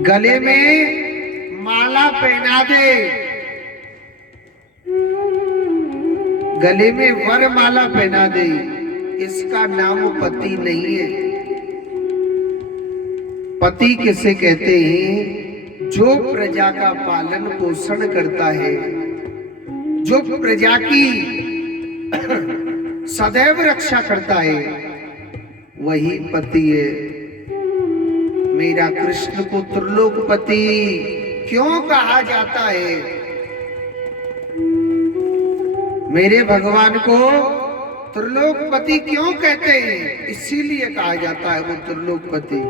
गले में माला पहना दे, गले में वर माला पहना दे, इसका नाम पति नहीं है। पति किसे कहते हैं? जो प्रजा का पालन पोषण करता है, जो प्रजा की सदैव रक्षा करता है, वही पति है। मेरा कृष्ण को त्रिलोकपति क्यों कहा जाता है? मेरे भगवान को त्रिलोकपति क्यों कहते हैं? इसीलिए कहा जाता है वो त्रिलोकपति।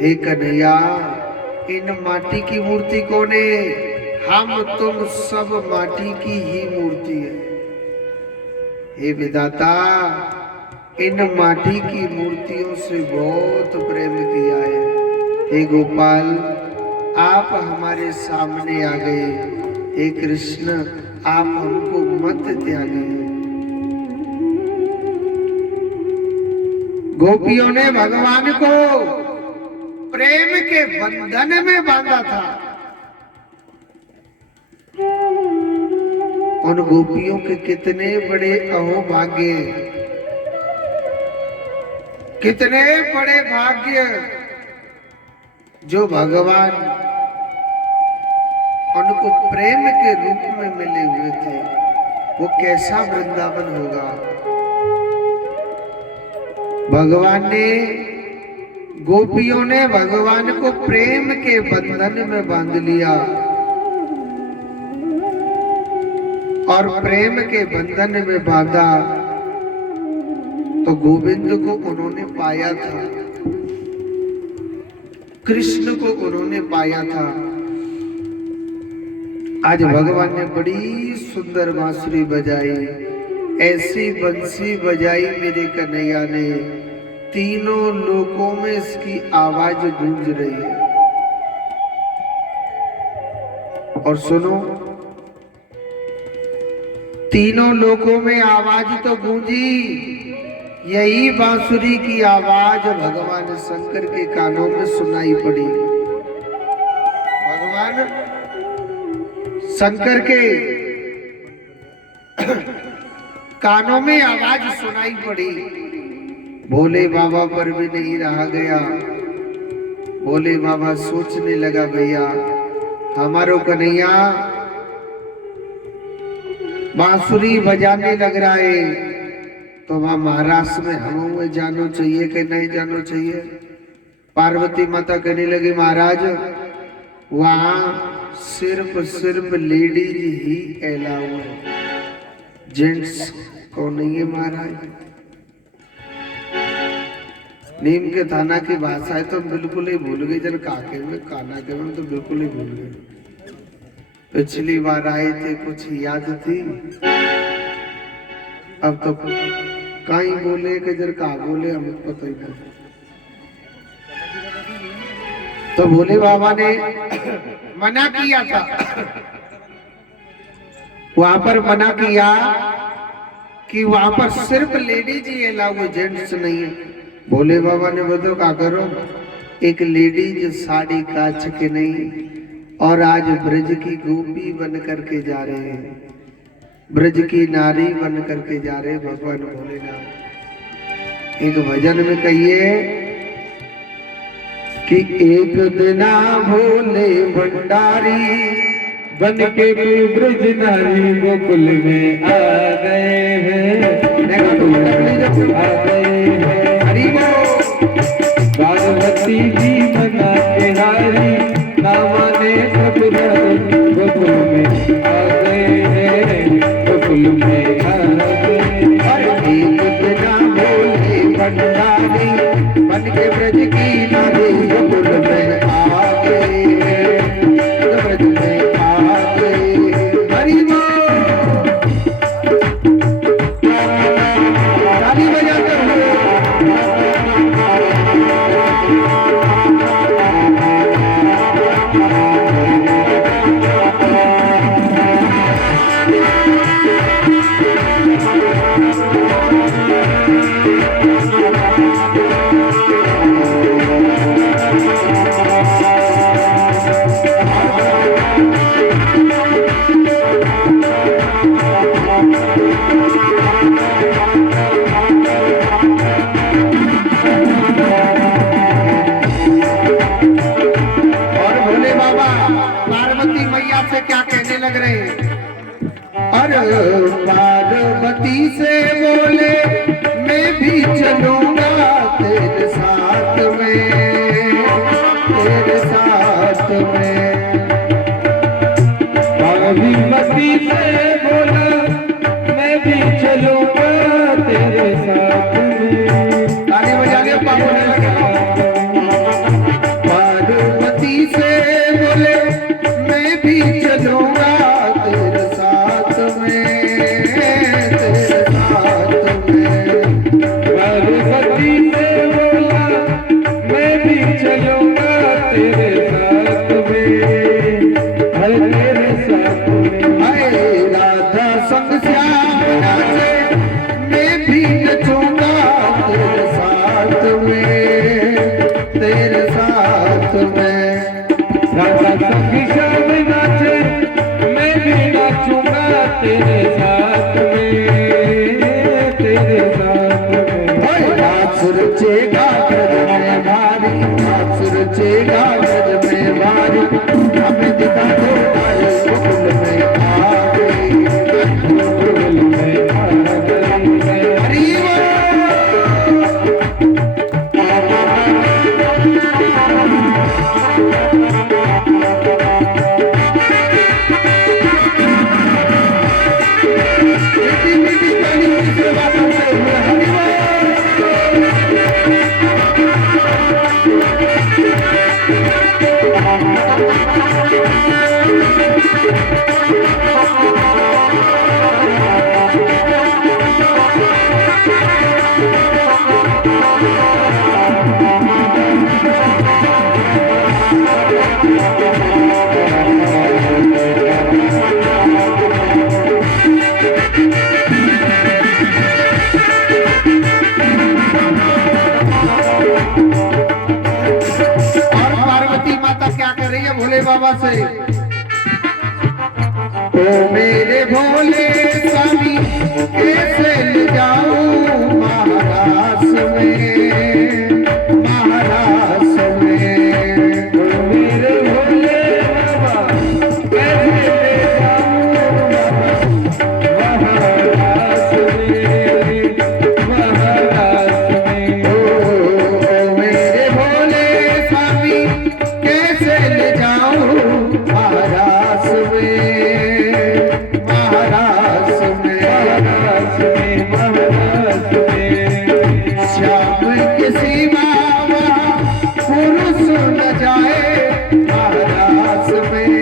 हे कन्हैया, इन माटी की मूर्ति कौन है? हम तुम सब माटी की ही मूर्ति है। हे विधाता, इन माटी की मूर्तियों से बहुत प्रेम किया है। हे गोपाल, आप हमारे सामने आ गए। हे कृष्ण, आप हमको मत त्यागिए। गोपियों ने भगवान को प्रेम के बंधन में बांधा था। उन गोपियों के कितने बड़े अहोभाग्य, कितने बड़े भाग्य जो भगवान उनको प्रेम के रूप में मिले हुए थे। वो कैसा वृंदावन होगा। भगवान ने, गोपियों ने भगवान को प्रेम के बंधन में बांध लिया और प्रेम के बंधन में बांधा तो गोविंद को उन्होंने पाया था, कृष्ण को उन्होंने पाया था। आज भगवान ने बड़ी सुंदर बांसुरी बजाई, ऐसी बंसी बजाई मेरे कन्हैया ने, तीनों लोकों में इसकी आवाज गूंज रही है। और सुनो, तीनों लोकों में आवाज तो गूंजी, यही बांसुरी की आवाज भगवान शंकर के कानों में सुनाई पड़ी। भगवान शंकर के कानों में आवाज सुनाई पड़ी। भोले बाबा पर भी नहीं रहा गया। भोले बाबा सोचने लगा, भैया हमारो कन्हैया बांसुरी बजाने लग रहा है, तो वहां महाराष्ट्र में हमें जानो चाहिए कि नहीं जानो चाहिए? पार्वती माता कहने लगी, महाराज वहां सिर्फ लेडीज ही अलाउ है, जेंट्स को नहीं है महाराज। नीम के थाना की भाषा है तो बिल्कुल ही भूल गए। जन काके में काना के में तो बिल्कुल ही भूल गए। पिछली बार आए थे, कुछ याद थी, अब तो कहीं बोले कि जर का बोले हमको पता ही नहीं। तो भोले बाबा ने मना किया था, वहां पर मना किया कि वहां पर सिर्फ लेडीज ही अलाउ है, जेंट्स नहीं है। भोले बाबा ने बताओ क्या करो, एक लेडीज साड़ी काच के नहीं, और आज ब्रज की गोपी बन करके जा रहे हैं, ब्रज की नारी बन करके जा रहे भगवान भोलेनाथ। एक भजन में कहिए कि एक दिना भोले भंडारी बन के ब्रज नारी गोकुल में आ गए हैं, आ गए हैं। हरि बोल। पार्वती जी बना के हारी, ना माने गोकुल में आ गए हैं, गोकुल में आ गए। एक बिना भोले भंडारी बन के ब्रज की नारी गोकुल में आ गए, ब्रज में आ गए। हरि बोल। ताली बजाकर लग रहे हैं। अरे पार्वती से बोले मैं भी चलूंगा तेरे साथ में, तेरे साथ में। पार्वती से बोला मैं भी चलूंगा तेरे साथ में। ताली बजा के पागल लगे। पार्वती से बोले मैं भी चलूंगा तेरे साथ में, तेरे साथ में। पार्वती से बोला मैं भी चलूंगा तेरे साथ में, हर तेरे साथ में। हाय राधा संग श्याम नाचे मैं भी नचूंगा तेरे साथ में, तेरे साथ में। राधा संग श्याम नाचे मैं भी नाचूंगा तेरे साथ में, तेरे साथ में। नाच रचेगा ब्रज में भारी, नाच रचेगा ब्रज में भारी। हमें दिखा दो तारे मुकुल में आ गई, मुकुल में आ गई। हरि बोल। मीठी मीठी ताली की सेवा करते हुए हरि बोल। और पार्वती माता क्या कर रही है भोले बाबा से? ओ मेरे भोले स्वामी कैसे ले जाऊं महाराष्ट्र में, महाराष्ट्र में। ओ मेरे भोले बाबा कैसे ले जाऊं महाराष्ट्र में, महाराष्ट्र में। ओ मेरे भोले स्वामी कैसे ले जाऊं महाराष्ट्र में, महाराष्ट्र में। महाराष्ट्र में, महाराष्ट्र में। श्याम के सिवा पुरुष न जाए महाराष्ट्र में,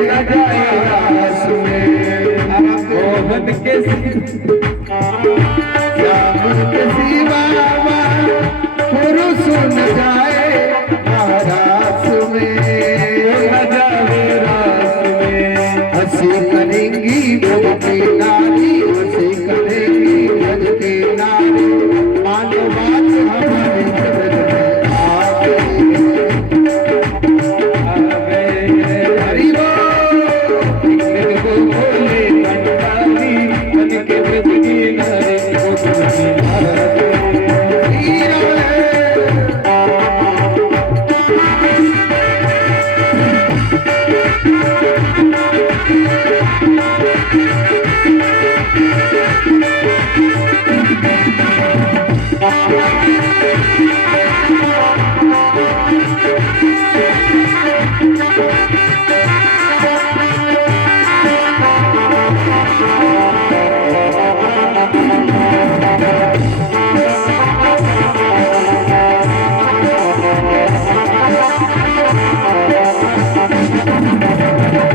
न जाए महाराष्ट्र में। मोहन के श्याम के सिवा पुरुष न जाए महाराष्ट्र में, न जाए रास में। हंसी करेंगी ब्रज की नारी, हंसी करेंगी ब्रज की नारी। मानो बात हमारे ब्रज में आ गई, आ गए हरि बोल। निकले को भोले पंडाली, मन के ब्रज की नारी को तुमने मारा गए। हीरा है।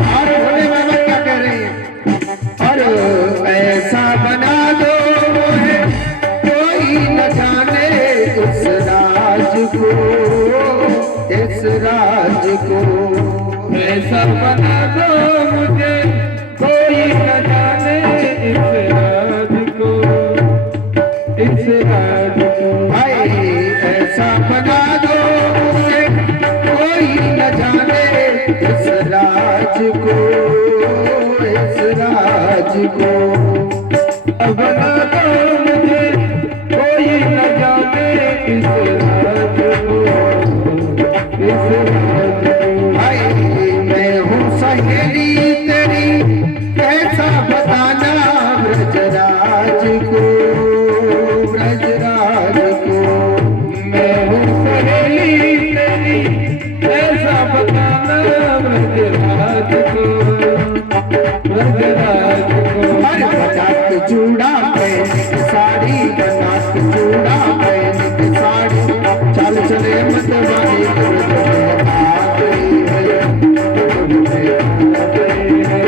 और भोले बाबा क्या कह रहे हैं? और ऐसा बना दो मोहे कोई न जाने इस राज को, इस राज को। ऐसा बना दो मुझे कोई न जाने इस राज को, इस राज को। भाई ऐसा बना दो मुझे कोई न जाने इस राज को, इस राज को। बना दो मुझे कोई न जाने इस राज को, इस राज को। भाई मैं हूँ सहेली तेरी के चूड़ा पहन के साड़ी, बना के चूड़ा पहन के साड़ी, चल चले मतवाली दुर्ग में आ गई है, दुर्ग में आ गई है।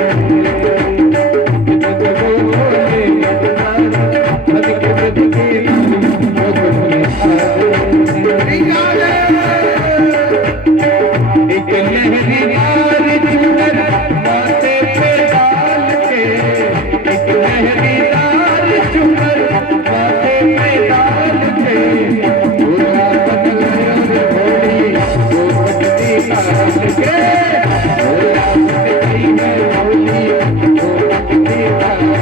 एक लहरीदार चुनर माथे पे डाल के, एक लहरीदार चुनर माथे पे डाल के, पूरा बदल घोड़ी वो बदली डाल के, पूरा बदली है घोड़ी वो बदली डाल के।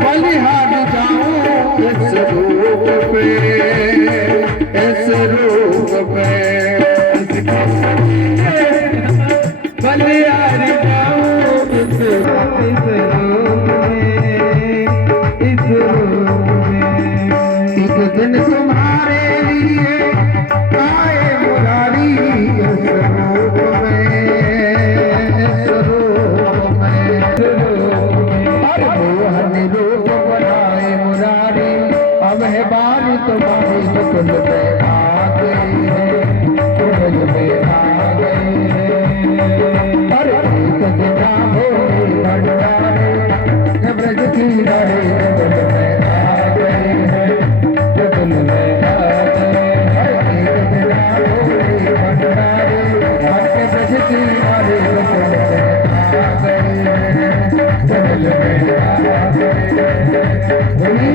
बलिहार जाऊं इस रूप पे, इस रूप पे, बलिहार जाऊं इस रूप में, इस रूप में। एक दिन तुम्हारे लिए आए मुरारी इस रूप में, इस रूप में। मोहन रूप बनाए मुरारी, अब है बारी तुम्हारी तुल में आ गई है, तुल में आ गई है। अरे एक दिन भोले भंडारे, ब्रज की नारे तुल में आ गई है, तुल में आ गई है। एक दिन भोले भंडारे, ब्रज की नारे तुल में आ गई है, तुल में आ गई है।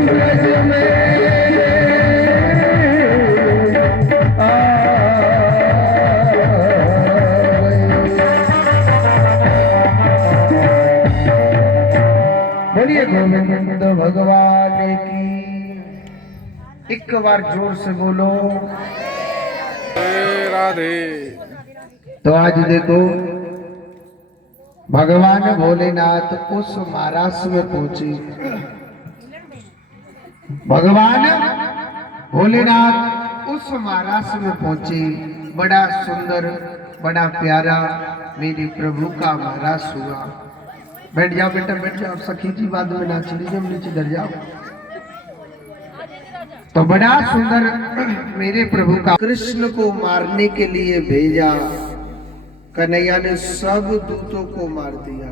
ब्रज में बोलिए गोविंद भगवान की। एक बार जोर से बोलो राधे। तो आज देखो भगवान भोलेनाथ उस महाराष्ट्र में पहुंचे। भगवान भोलेनाथ उस महाराष्ट्र में पहुंचे। बड़ा सुंदर, बड़ा प्यारा मेरे प्रभु का महाराष्ट्र हुआ। बैठ जाओ बेटा, बैठ जाओ। सखी जी बाद में नाच लीजिए, नीचे डर जाओ। तो बड़ा सुंदर मेरे प्रभु का, कृष्ण को मारने के लिए भेजा। कन्हैया ने सब दूतों को मार दिया।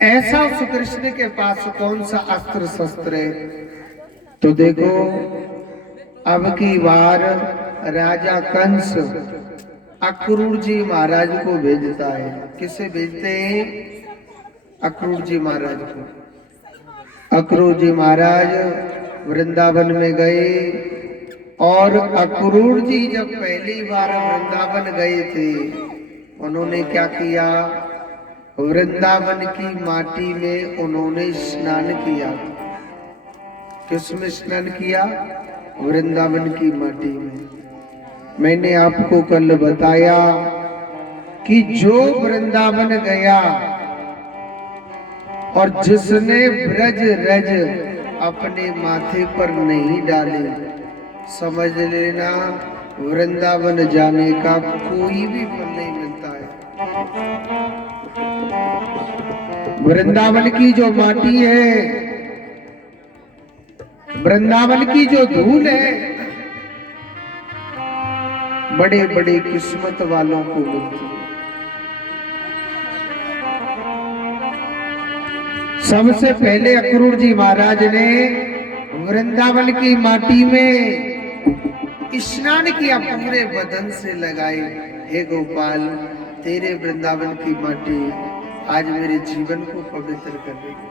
ऐसा उस कृष्ण के पास कौन सा अस्त्र शस्त्र है? तो देखो अब की बार राजा कंस अक्रूर जी महाराज को भेजता है। किसे भेजते हैं? अक्रूर जी महाराज को। अक्रूर जी महाराज वृंदावन में गए और अक्रूर जी जब पहली बार वृंदावन गए थे, उन्होंने क्या किया? वृंदावन की माटी में उन्होंने स्नान किया। किसमें स्नान किया? वृंदावन की माटी में। मैंने आपको कल बताया कि जो वृंदावन गया और जिसने ब्रज रज अपने माथे पर नहीं डाले, समझ लेना वृंदावन जाने का कोई भी फल नहीं मिलता है। वृंदावन की जो माटी है, वृंदावन की जो धूल है, बड़े बड़े किस्मत वालों को मिलती है। सबसे पहले अक्रूर जी महाराज ने वृंदावन की माटी में स्नान किया, पूरे बदन से लगाए। हे गोपाल, तेरे वृंदावन की माटी आज मेरे जीवन को पवित्र कर देगी।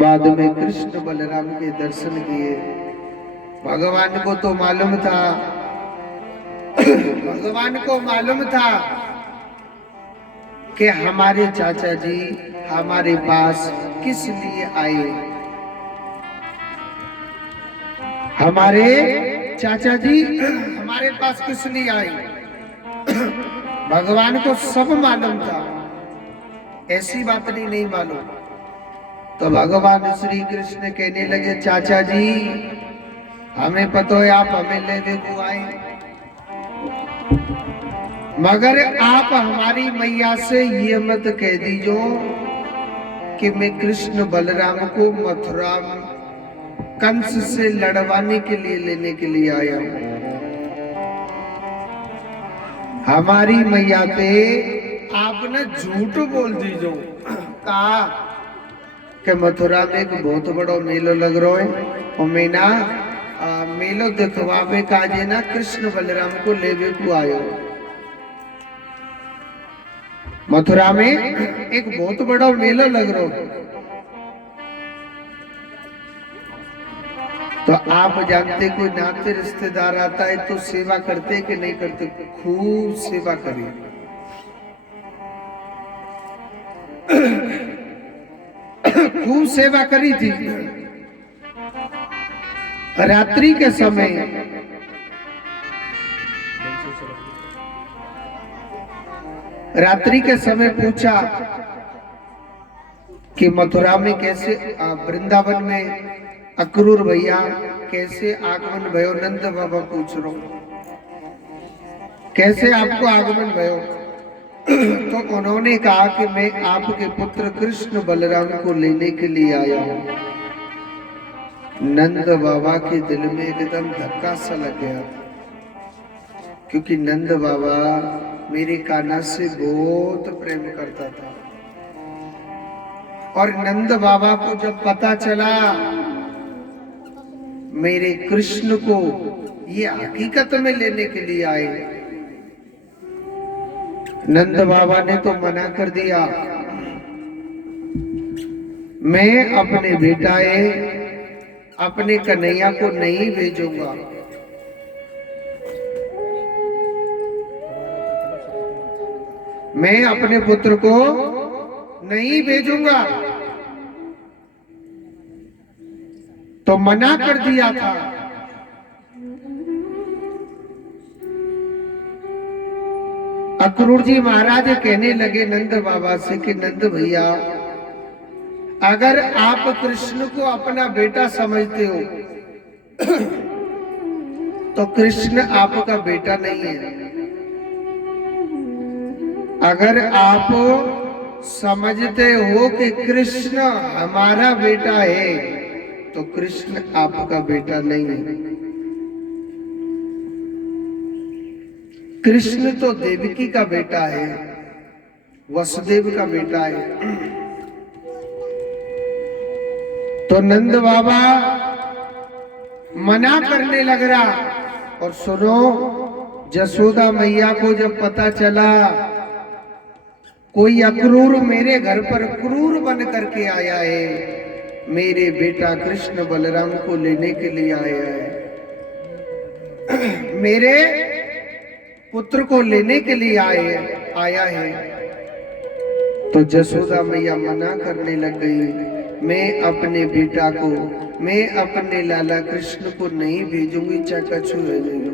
बाद में कृष्ण बलराम के दर्शन किए। भगवान को तो मालूम था, भगवान को मालूम था कि हमारे चाचा जी हमारे पास किस लिए आए। हमारे चाचा जी हमारे पास किस लिए आए, भगवान को सब मालूम था, ऐसी बात नहीं मालूम। तो भगवान श्री कृष्ण कहने लगे, चाचा जी हमें पता है आप हमें लेने को आए, मगर आप हमारी मैया से ये मत कह दीजो कि मैं कृष्ण बलराम को मथुरा कंस से लड़वाने के लिए लेने के लिए आया हूं। हमारी मैया पे आपने झूठ बोल दीजो, कहा कि मथुरा में एक बहुत बड़ा मेलो लग रहा है और मैं ना मेलो दिखवावे काजे ना कृष्ण बलराम को लेवे को आयो। मथुरा में एक बहुत बड़ा मेला लग रहा है। तो आप जानते कोई नाते रिश्तेदार आता है तो सेवा करते कि नहीं करते? खूब सेवा करी। खूब सेवा करी थी। रात्रि के समय पूछा कि मथुरा में कैसे, वृंदावन में अक्रूर भैया कैसे आगमन भयो? नंद बाबा पूछ रो कैसे आपको आगमन भयो? तो उन्होंने कहा कि मैं आपके पुत्र कृष्ण बलराम को लेने के लिए आया हूं। नंद बाबा के दिल में एकदम धक्का सा लग गया, क्योंकि नंद बाबा मेरे कान्हा से बहुत प्रेम करता था। और नंद बाबा को जब पता चला मेरे कृष्ण को ये हकीकत में लेने के लिए आए, नंद बाबा ने तो मना कर दिया, मैं अपने बेटाए अपने कन्हैया को नहीं भेजूंगा। मैं अपने पुत्र को नहीं भेजूंगा, तो मना कर दिया था। अक्रूर जी महाराज कहने लगे नंद बाबा से कि नंद भैया, अगर आप कृष्ण को अपना बेटा समझते हो तो कृष्ण आपका बेटा नहीं है। अगर आप समझते हो कि कृष्ण हमारा बेटा है तो कृष्ण आपका बेटा नहीं है। कृष्ण तो देवकी का बेटा है, वसुदेव का बेटा है। तो नंद बाबा मना करने लग रहा। और सुनो, जसोदा मैया को जब पता चला कोई अक्रूर मेरे घर पर क्रूर बन करके आया है, मेरे बेटा कृष्ण बलराम को लेने के लिए आया है, मेरे पुत्र को लेने के लिए आया है, तो जसोदा मैया मना करने लग गई। मैं अपने बेटा को, मैं अपने लाला कृष्ण को नहीं भेजूंगी, चाहे कछु है नहीं।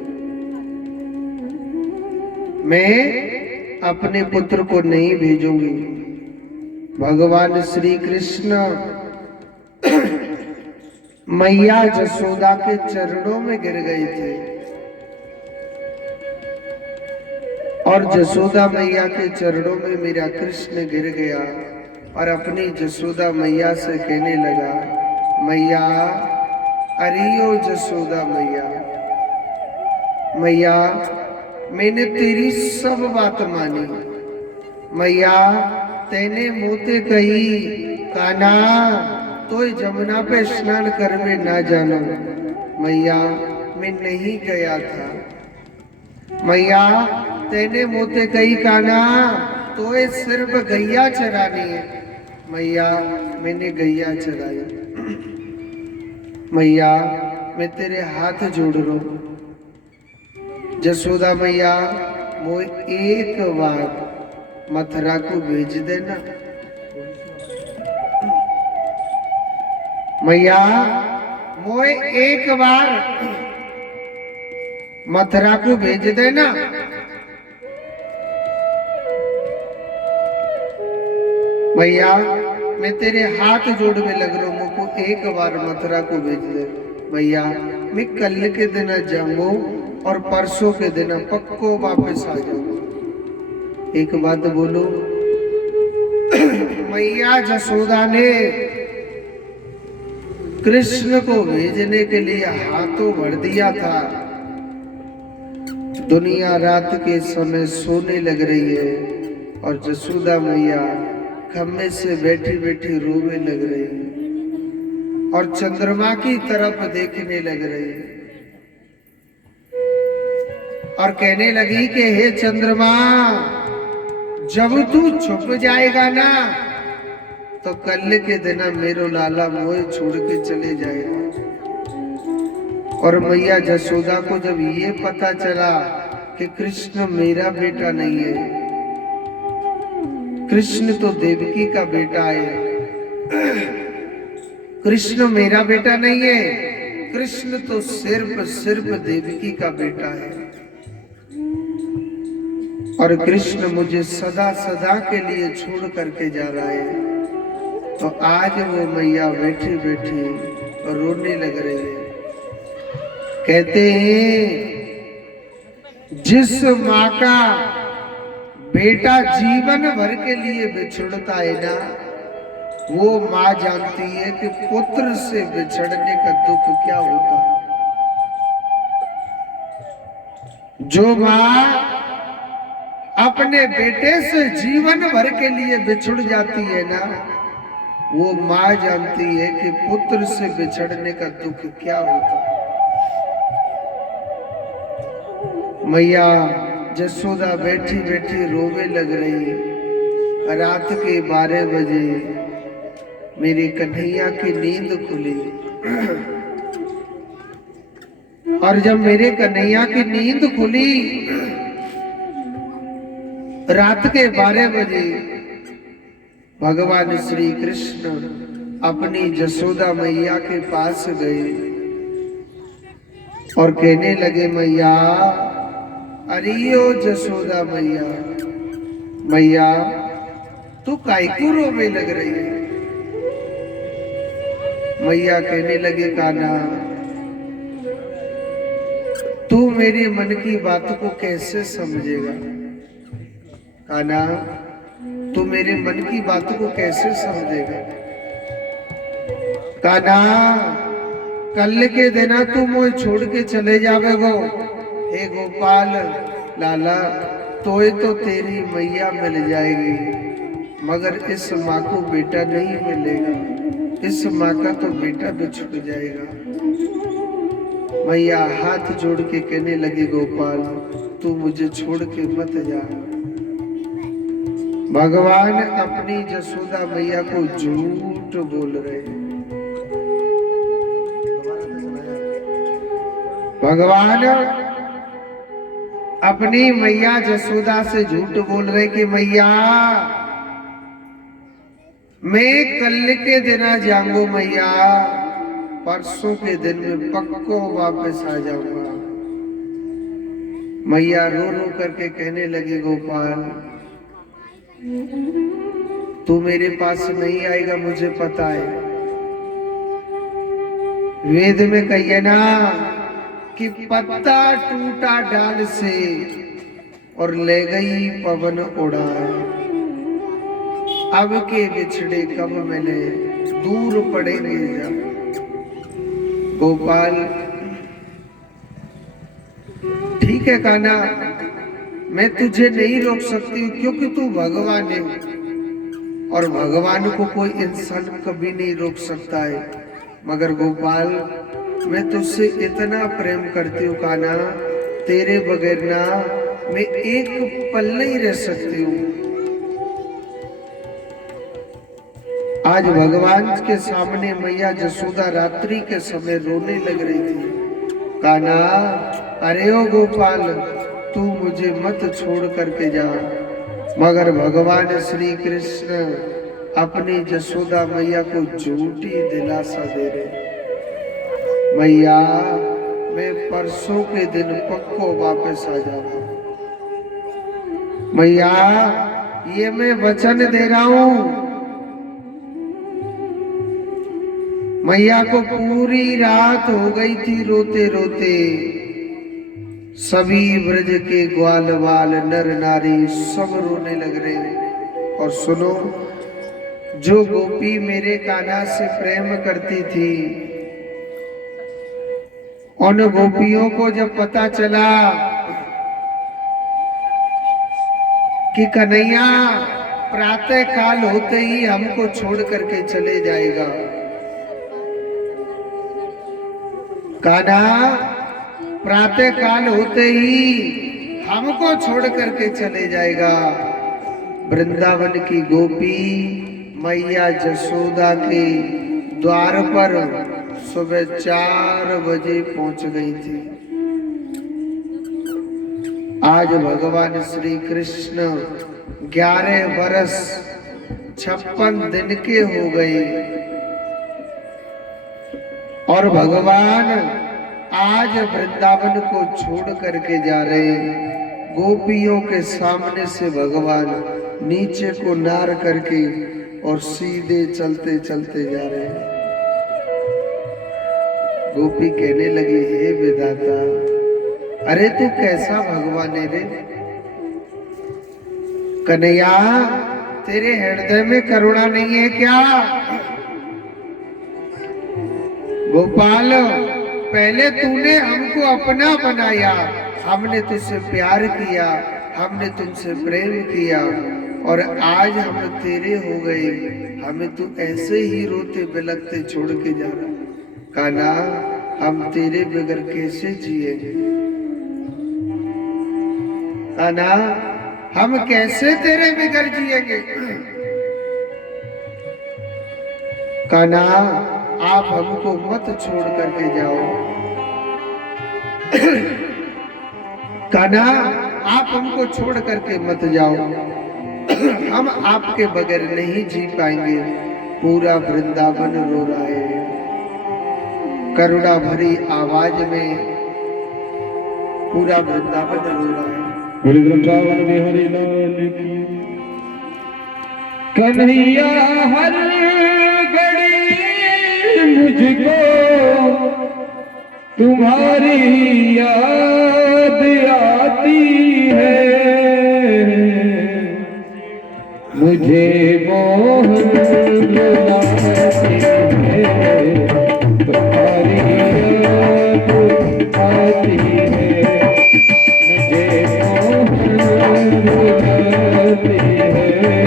मैं अपने पुत्र को नहीं भेजूंगी। भगवान श्री कृष्ण मैया जसोदा के चरणों में गिर गए थे और जसोदा मैया के चरणों में मेरा कृष्ण गिर गया और अपनी जसोदा मैया से कहने लगा, मैया, अरियो जसोदा मैया, मैया मैंने तेरी सब बात मानी। मैया, तेने मोते कही कान्हा तो जमुना पे स्नान करवे ना जानो। मैया मैं नहीं गया था। मैया तेने मोते कही कान्हा तो सिर्फ गैया चरानी है। मैया मैंने गैया चराई। मैया मैं तेरे हाथ जोड़ रहा हूं। जसोदा मैया वो एक बार मथुरा को भेज देना। मैया मोए एक बार मथुरा को भेज देना। मैया मैं तेरे हाथ जोड़ में लग रहा हूं, मुझको एक बार मथुरा को भेज दे। मैया मैं कल के दिन जाऊंगा और परसों के दिन पक्को वापस आ जाऊंगा। एक बात बोलो, मैया जसोदा ने कृष्ण को भेजने के लिए हाथों भर दिया था। दुनिया रात के समय सोने लग रही है और जसोदा मैया खम्भे से बैठी बैठी रोने लग रही है और चंद्रमा की तरफ देखने लग रही है और कहने लगी कि हे चंद्रमा, जब तू छुप जाएगा ना तो कल के दिन मेरो लाला मोह छोड़ के चले जाएगा। और मैया जसोदा को जब ये पता चला कि कृष्ण मेरा बेटा नहीं है, कृष्ण तो देवकी का बेटा है, कृष्ण मेरा बेटा नहीं है, कृष्ण तो सिर्फ देवकी का बेटा है और कृष्ण मुझे सदा सदा के लिए छोड़ करके जा रहा है। तो आज वो मैया बैठी बैठी रोने लग रही है। कहते हैं जिस माँ का बेटा जीवन भर के लिए बिछुड़ता है ना, वो माँ जानती है कि पुत्र से बिछड़ने का दुख क्या होता है। जो माँ अपने बेटे से जीवन भर के लिए बिछुड़ जाती है ना, वो माँ जानती है कि पुत्र से बिछड़ने का दुख क्या होता है। मैया जसोदा बैठी बैठी रोवे लग रही। रात के 12 बजे मेरी कन्हैया की नींद खुली और जब मेरे कन्हैया की नींद खुली रात के 12 बजे भगवान श्री कृष्ण अपनी जसोदा मैया के पास गए और कहने लगे, मैया, अरे ओ जसोदा मैया, मैया तू काहे रोवे लग रही है। मैया कहने लगे, कान्हा तू मेरे मन की बात को कैसे समझेगा। कान्हा तू मेरे मन की बात को कैसे समझेगा। कान्हा कल के दिन तू मुझे छोड़ के चले जावेगो। हे गोपाल लाला, तो तेरी मैया मिल जाएगी मगर इस माँ को बेटा नहीं मिलेगा। इस माँ का तो बेटा बिछुड़ जाएगा। मैया हाथ जोड़ के कहने लगी, गोपाल तू मुझे छोड़ के मत जा। भगवान अपनी जसोदा मैया को झूठ बोल रहे हैं। भगवान अपनी मैया जसोदा से झूठ बोल रहे कि मैया मैं कल के दिन जाऊंगा, मैया परसों के दिन में पक्को वापस आ जाऊंगा। मैया रो रो करके कहने लगी, गोपाल तू मेरे पास नहीं आएगा, मुझे पता है। वेद में कहिए ना कि पत्ता टूटा डाल से और ले गई पवन उड़ाए। अब के बिछड़े कब मिले, दूर पड़ेंगे जब। गोपाल ठीक है कान्हा, मैं तुझे नहीं रोक सकती क्योंकि तू भगवान है। और भगवान को कोई इंसान कभी नहीं रोक सकता है। मगर गोपाल, मैं तुझसे इतना प्रेम करती हूँ कान्हा, तेरे बगैर ना मैं एक पल नहीं रह सकती हूँ। आज भगवान के सामने मैया जसोदा रात्रि के समय रोने लग रही थी। कान्हा, अरे ओ गोपाल, तू मुझे मत छोड़ करके जा। मगर भगवान श्री कृष्ण अपनी जसोदा मैया को झूठी दिलासा दे रहे। मैया, मैं परसों के दिन पक्को वापस आ जाऊंगा। मैया, ये मैं वचन दे रहा हूं। मैया को पूरी रात हो गई थी रोते रोते। सभी ब्रज के ग्वाल बाल नर नारी सब रोने लग रहे। और सुनो, जो गोपी मेरे कान्हा से प्रेम करती थी, उन गोपियों को जब पता चला कि कन्हैया प्रातः काल होते ही हमको छोड़ करके चले जाएगा, कान्हा प्रातः काल होते ही हमको छोड़ करके चले जाएगा, वृंदावन की गोपी मैया जसोदा के द्वार पर सुबह 4 बजे पहुंच गई थी। आज भगवान श्री कृष्ण 11 वर्ष 56 दिन के हो गए और भगवान आज वृंदावन को छोड़ करके जा रहे हैं। गोपियों के सामने से भगवान नीचे को नार करके और सीधे चलते चलते जा रहे हैं। गोपी कहने लगी, हे विधाता, अरे तू कैसा भगवान है रे? कन्हैया, तेरे हृदय में करुणा नहीं है क्या? गोपाल, पहले तूने हमको अपना बनाया, हमने तुझसे प्यार किया, हमने तुमसे प्रेम किया और आज हम तेरे हो गए, हमें तू ऐसे ही रोते बिलखते छोड़ के जा रहा। कान्हा, हम तेरे बगैर कैसे जिएंगे? कान्हा, हम कैसे तेरे बगैर जिएंगे? कान्हा, आप हमको मत छोड़ करके जाओ। कान्हा, आप हमको छोड़ करके मत जाओ। हम आपके बगैर नहीं जी पाएंगे। पूरा वृंदावन रो रहा है। करुणा भरी आवाज में पूरा वृंदावन रो रहा है। वृंदावन में हरि लाल की कन्हैया, हर घड़ी मुझको तुम्हारी याद आती है, मुझे मोह लुभाती है, तुम्हारी याद आती है, मुझे मोह लुभाती है,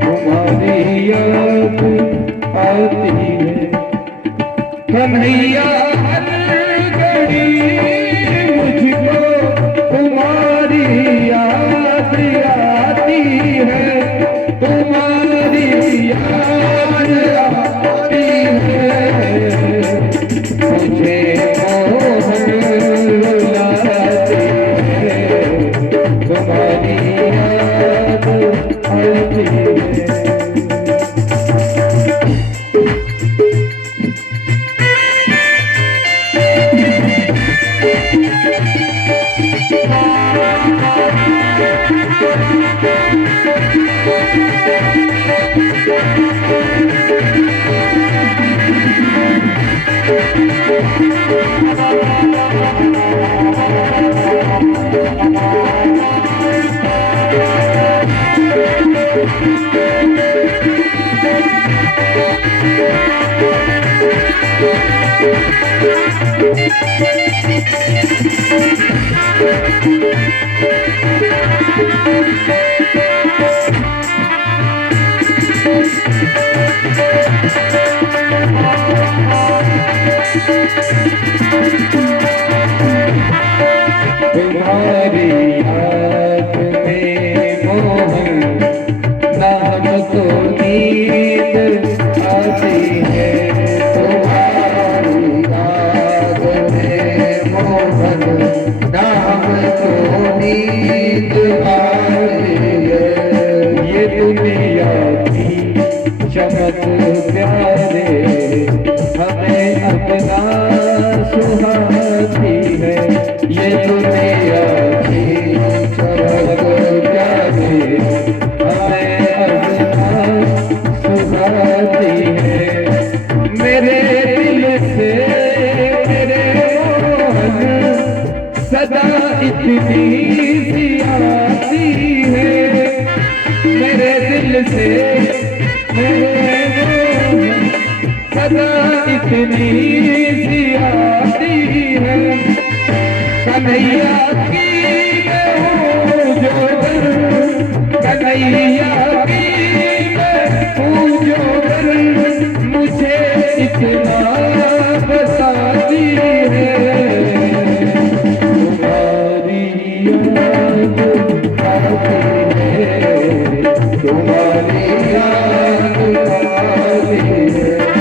तुम्हारी याद आती है। कन्हैया, हर घड़ी मुझको तुम्हारी याद आती है, तुम्हारी याद आती है, मुझे मोह लुभाती है, तुम्हारी याद आती है। तुम्हारी याद में मोहन नाम को नींद आती है। तुम्हारी याद में मोहन नाम को नींद आती है। ये दुनिया की चमक प्यारे हमें अपना सुहाती है। ये दुनिया की चमक प्यारे हमें अपना सुहाती है। मेरे दिल से मेरे मोहन सदा इतनी सी आती है। मेरे दिल से मेरे मोहन सदा इतनी सी आती है। कन्हैया की मैं हूँ जो घर, कन्हैया की मैं हूँ जो घर, मुझे इतना बताती है। तुम्हारी याद आती है, तुम्हारी याद आती है।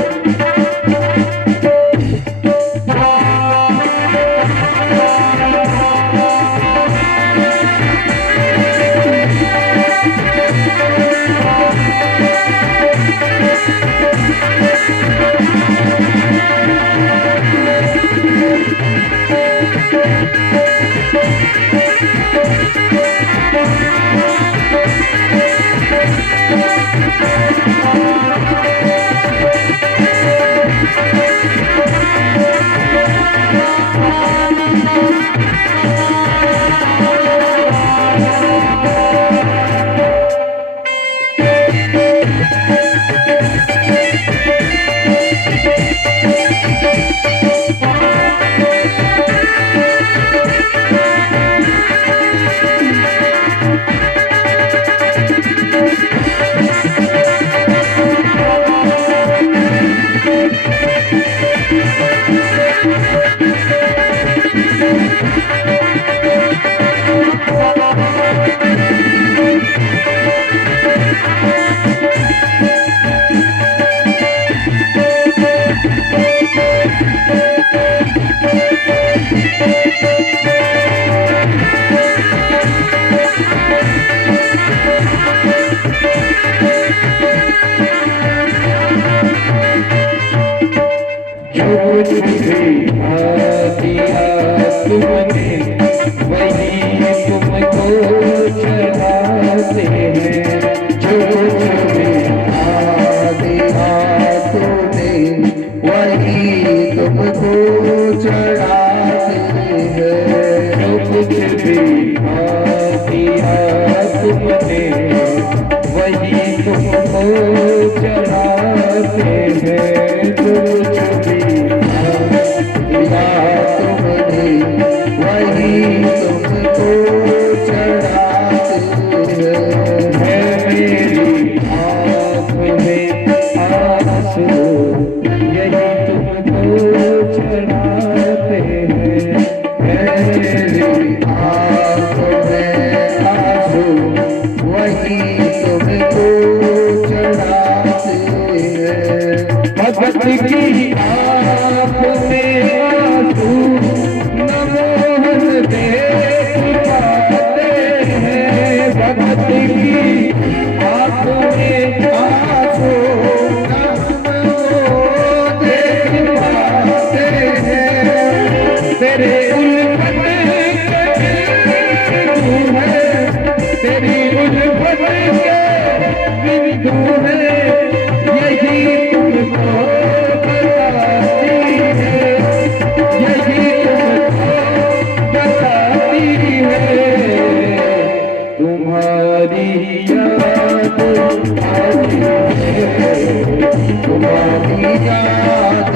तुम्हारी याद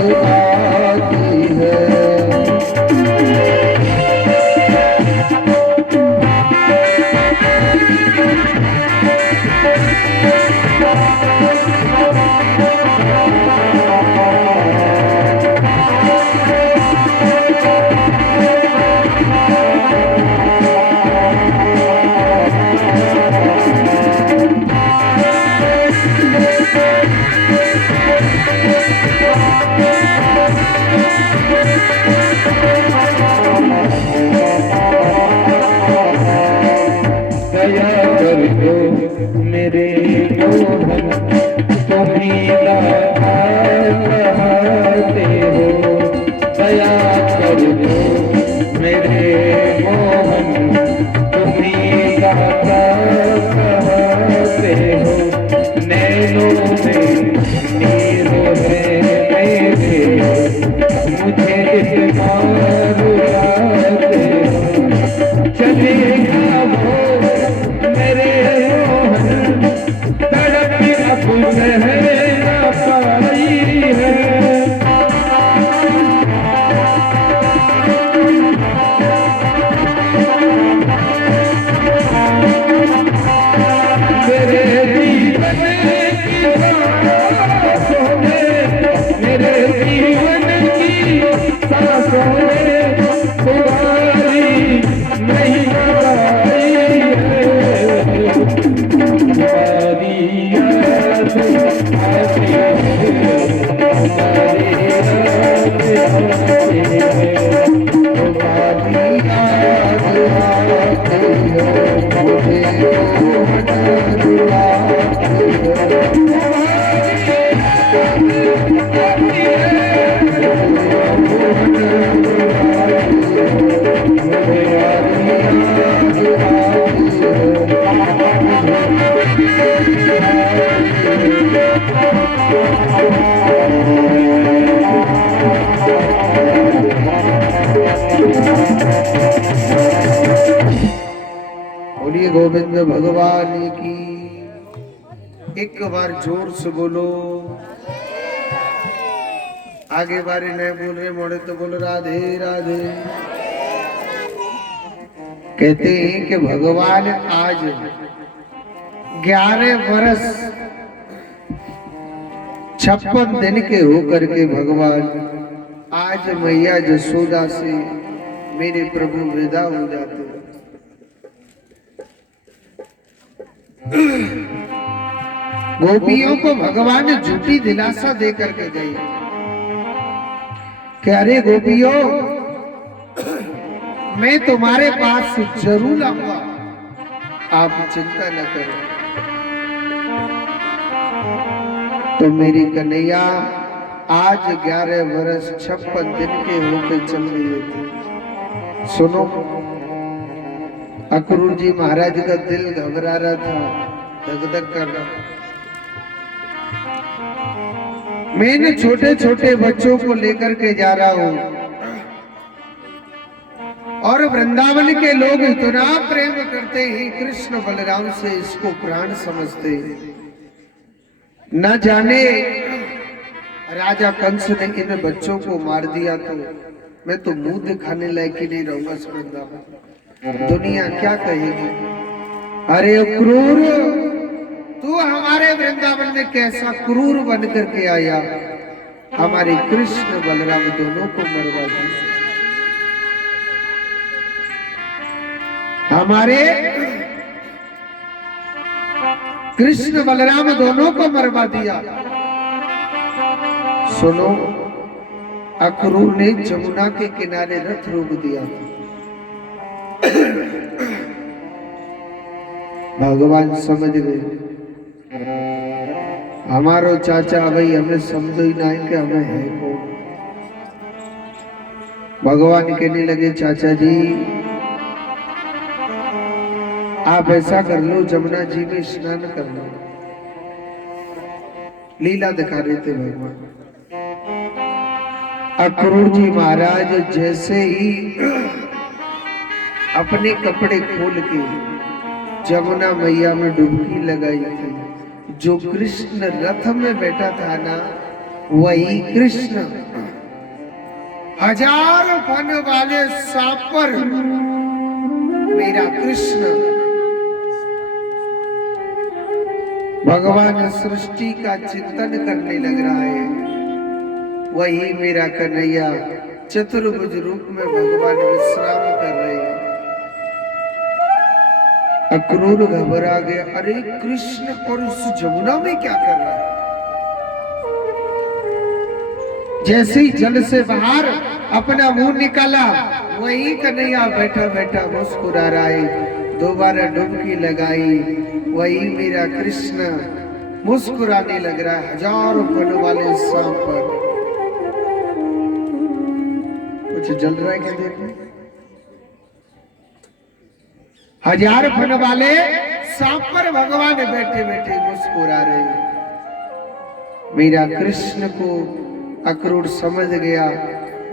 आती है। पर तो मेरे मोहन तुम्ही गाता कहते हो, नैनों में नीर है मेरे, मुझे इतना रुलाते हो। चलेगा वो मेरे मोहन, तड़प अब सह न पाई है। मेरे जीवन की सांसों में, मेरे जीवन की सांसों में तुम्हारी नहीं आई है। तुम्हारी याद आती है, तुम्हारी याद आती है, तुम्हारी याद आती है, मुझे मोहन रुलाती है। बोलिए गोविंद भगवान की। एक बार जोर से बोलो। आगे बारे नहीं बोल रहे, मोड़े तो बोलो राधे राधे। कहते हैं कि भगवान आज 11 वर्ष 56 दिन के होकर के भगवान आज मैया यशोदा से मेरे प्रभु विदा हो जाते हैं। गोपियों को भगवान ने झूठी दिलासा दे करके गई कि अरे गोपियों, मैं तुम्हारे पास जरूर आऊंगा, आप चिंता न करें। तो मेरी कन्हैया आज 11 वर्ष 56 दिन के होकर चल रही थी। सुनो, अक्रूर जी महाराज का दिल घबरा रहा था, धक-धक कर रहा था। मैं इन छोटे छोटे बच्चों को लेकर के जा रहा हूं और वृंदावन के लोग इतना प्रेम करते हैं कृष्ण बलराम से, इसको प्राण समझते हैं। न जाने राजा कंस ने इन बच्चों को मार दिया तो मैं तो मुंह दिखाने लायक ही नहीं रहूंगा इस वृंदावन। दुनिया क्या कहेगी? अरे क्रूर, तू हमारे वृंदावन में कैसा क्रूर बन करके आया, हमारे कृष्ण बलराम दोनों को मरवा दिया। हमारे कृष्ण बलराम दोनों को मरवा दिया। सुनो, अक्रूर ने जमुना के किनारे रथ रोक दिया। भगवान समझ गए, हमारो चाचा भाई हमें समझो ही ना कि हमें है कौन। भगवान कहने लगे, चाचा जी आप ऐसा कर लो, जमुना जी में स्नान कर लो। लीला दिखा रहे थे भगवान। अक्रूर जी महाराज जैसे ही अपने कपड़े खोल के जमुना मैया में डुबकी लगाई थी, जो कृष्ण रथ में बैठा था ना, वही कृष्ण 1000 फन वाले सांप पर मेरा कृष्ण भगवान सृष्टि का चिंतन करने लग रहा है। वही मेरा कन्हैया चतुर्भुज रूप में भगवान विश्राम कर रहे हैं। अक्रूर घबरा गया, अरे कृष्ण और उस जमुना में क्या कर रहा है? जैसे ही जल से बाहर अपना मुंह निकाला, वही कन्हैया बैठा बैठा मुस्कुरा रहा है। दोबारा डुबकी लगाई, वही मेरा कृष्ण मुस्कुराने लग रहा है। 1000 फन वाले सांप पर कुछ कुछ जल रहा है क्या देखो। 1000 फन वाले सांप पर भगवान बैठे बैठे मुस्कुरा रहे हैं। मेरा कृष्ण को अक्रूर समझ गया,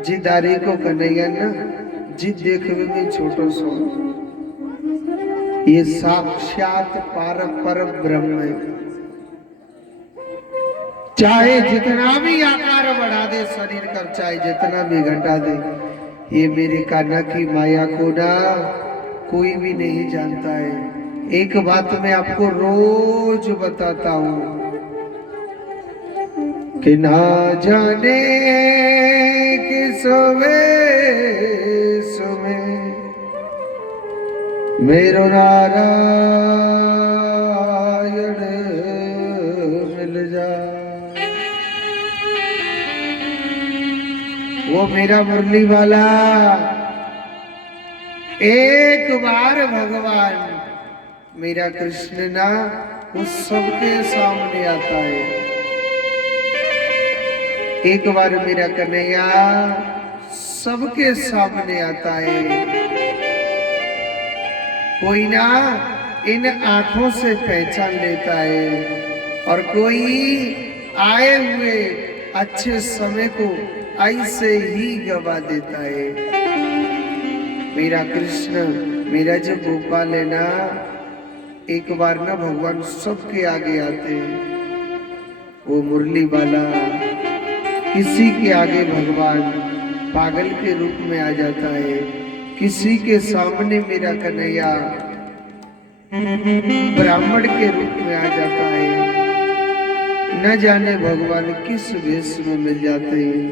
जिदारी को कन्हैया ना जिद देखवे में छोटो सो, ये साक्षात पर ब्रह्म है। चाहे जितना भी आकार बढ़ा दे शरीर का, चाहे जितना भी घटा दे, ये मेरे कान्हा की माया को ना कोई भी नहीं जानता है। एक बात मैं आपको रोज बताता हूं कि ना जाने किस वेश में मेरो नारायण मिल जा। वो मेरा मुरली वाला एक बार भगवान मेरा कृष्ण ना उस सबके सामने आता है। एक बार मेरा कन्हैया सबके सामने आता है। कोई ना इन आंखों से पहचान लेता है और कोई आए हुए अच्छे समय को ऐसे ही गवा देता है। मेरा कृष्ण, मेरा जो गोपाल है ना, एक बार ना भगवान सबके आगे आते हैं। वो मुरली वाला किसी के आगे भगवान पागल के रूप में आ जाता है, किसी के सामने मेरा कन्हैया ब्राह्मण के रूप में आ जाता है। न जाने भगवान किस वेश में मिल जाते हैं।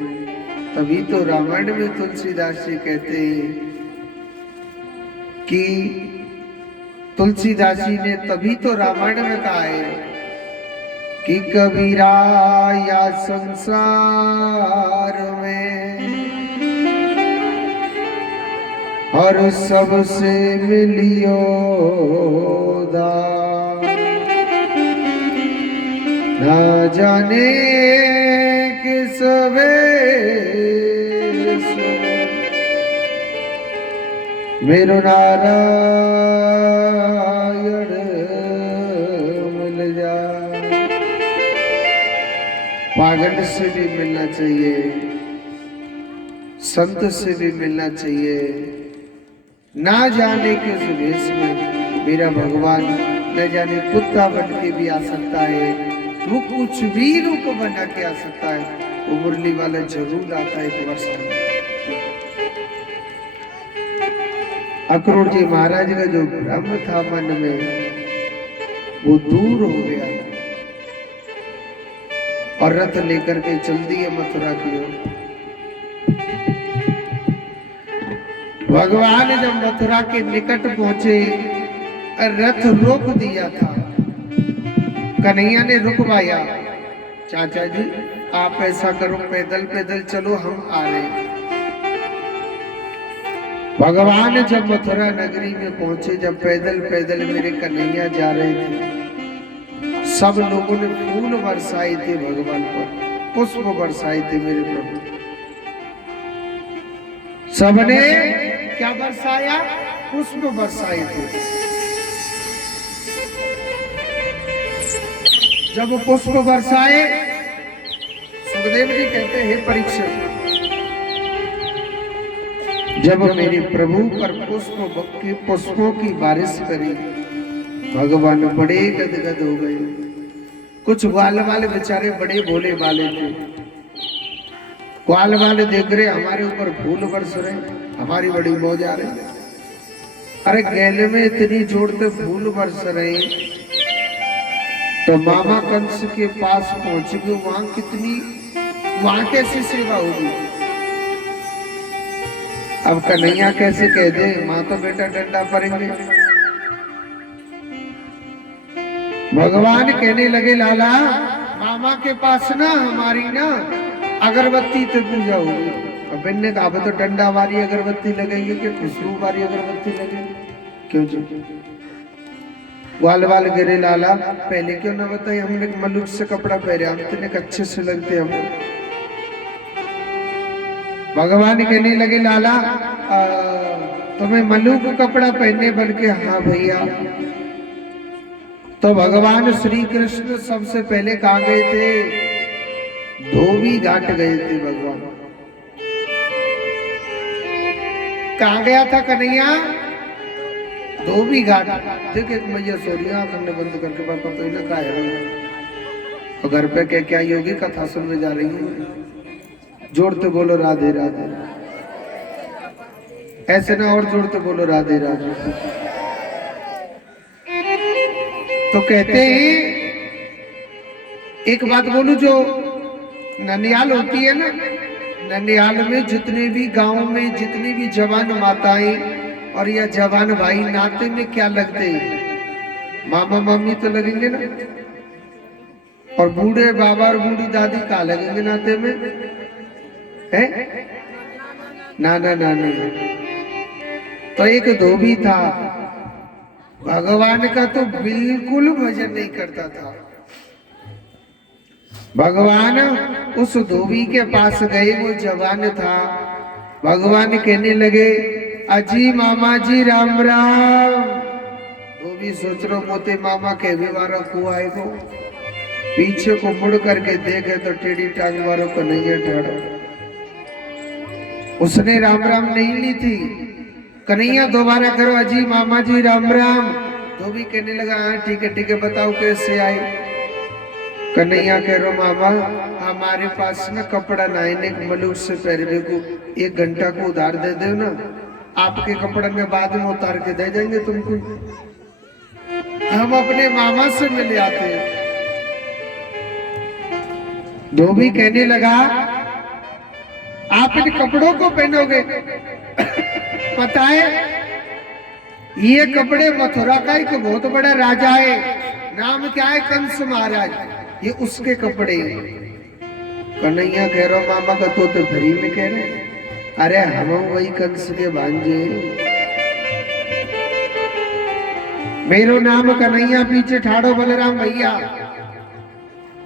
तभी तो रामायण में तुलसीदास जी कहते हैं कि तुलसीदास जी ने तभी तो रामायण में कहा है कि कबीरा या संसार में हर सबसे मिलियो दान, ना जाने किस वेश मेरो नारायण मिल जा। पागल से भी मिलना चाहिए, संत से भी मिलना चाहिए। ना जाने किस वेश में मेरा भगवान, न जाने कुत्ता बन के भी आ सकता है, वो कुछ भी रूप बना के आ सकता है। वो मुरली वाला जरूर आता है एक वर्ष में। अक्रूर जी महाराज का जो भ्रम था मन में वो दूर हो गया और रथ लेकर के चल दिए मथुरा की ओर। भगवान जब मथुरा के निकट पहुंचे, रथ रोक दिया था। कन्हैया ने रुकवाया, चाचा जी आप ऐसा करो, पैदल पैदल चलो, हम आ रहे हैं। भगवान जब मथुरा नगरी में पहुंचे, जब पैदल पैदल मेरे कन्हैया जा रहे थे, सब लोगों ने फूल बरसाए थे भगवान पर, पुष्प बरसाए थे मेरे प्रभु। सबने क्या बरसाया? पुष्प बरसाए थे। जब वो पुष्प बरसाए, सुखदेव जी कहते हैं परीक्षित, जब मेरे प्रभु पर पुष्पों की बारिश करी, भगवान बड़े गदगद हो गए। कुछ ग्वाल वाले बेचारे बड़े भोले वाले थे, ग्वाल वाले देख रहे हमारे ऊपर फूल बरस रहे, हमारी बड़ी मौज आ रही। अरे गैले में इतनी जोर से फूल बरस रहे, तो मामा कंस के पास पहुंच गए। वहां कैसी सेवा होगी? अब कन्हैया कैसे कह दे, माँ तो बेटा डंडा पड़ेंगे। भगवान कहने लगे, लाला मामा के पास ना हमारी ना अगरबत्ती तो पूजा होगी। अब इनने कहा तो डंडा वाली अगरबत्ती लगेगी कि खुशबू वाली अगरबत्ती लगेगी? क्यों जी? वाल गिरे, लाला पहले क्यों ना बताइए, हमने मलुक से कपड़ा पहने, हम इतने अच्छे से लगते हम। भगवान कहने लगे लाला तुम्हें मल्लू को कपड़ा पहनने बन के, हाँ भैया। तो भगवान श्री कृष्ण सबसे पहले कहाँ गए थे? धोबी घाट गए थे भगवान। कहाँ गया था कन्हैया? धोबी घाट। देख एक मैया सोरिया हमने बंद करके पापा तो इन्हें कहा है तो घर पे क्या योगी कथा सुनने जा रही है। जोड़ते बोलो राधे राधे, ऐसे ना और जोड़ते बोलो राधे राधे। तो कहते हैं एक बात बोलूं, जो ननियाल होती है ना, ननियाल में जितने भी गांव में जितनी भी जवान माताएं और या जवान भाई नाते में क्या लगते हैं? मामा मामी तो लगेंगे ना, और बूढ़े बाबा और बूढ़ी दादी कहाँ लगेंगे नाते में? है नाना नानी। तो एक धोबी था, भगवान का तो बिल्कुल भजन नहीं करता था। भगवान उस धोबी के पास गए, वो जवान था। भगवान कहने लगे अजी मामा जी राम राम। धोबी सोच रो मोते मामा के भी वारो कुआ है को, पीछे को मुड़ करके देखे तो टेढ़ी टांग वालों को नहीं ठाड़ो। उसने राम राम नहीं ली थी। कन्हैया दोबारा करो अजी मामा जी राम राम। धोबी कहने लगा हाँ ठीक है बताओ कैसे आई। कन्हैया कह रो मामा हमारे पास ना कपड़ा नाइने मलूक से पहनने को 1 घंटा को उधार दे दो ना, आपके कपड़ा में बाद में उतार के दे देंगे तुमको। हम अपने मामा से मिले आते हैं। धोबी कहने लगा आप इन कपड़ों को पहनोगे? पता है ये कपड़े मथुरा का एक बहुत बड़ा राजा है, नाम क्या है? कंस महाराज। ये उसके कपड़े। कन्हैया कह रहा मामा का तो भरी में कह रहे, अरे हम वही कंस के भांजे। मेरो नाम कन्हैया, पीछे ठाड़ो बलराम भैया।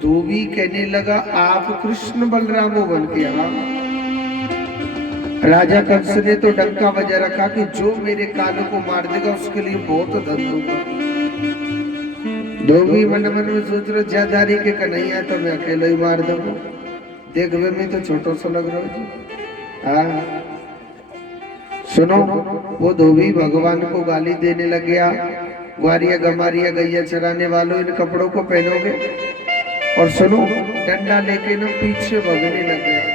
धोबी कहने लगा आप कृष्ण बलरामो बन के आ। राजा कंस ने तो डंका बजा रखा कि जो मेरे कालों को मार देगा उसके लिए बहुत धन दूंगा। धोबी मन मन में सोच रहे ज्यादारी के कन्हैया तो मैं अकेले ही मार दूंगा। देख वे मैं तो छोटो सा लग रहा हूँ। हाँ सुनो, वो धोबी भगवान को गाली देने लग गया। ग्वारिया गमारिया गैया चराने वालों इन कपड़ों को पहनोगे? और सुनो डंडा लेके ना पीछे भगने लग गया।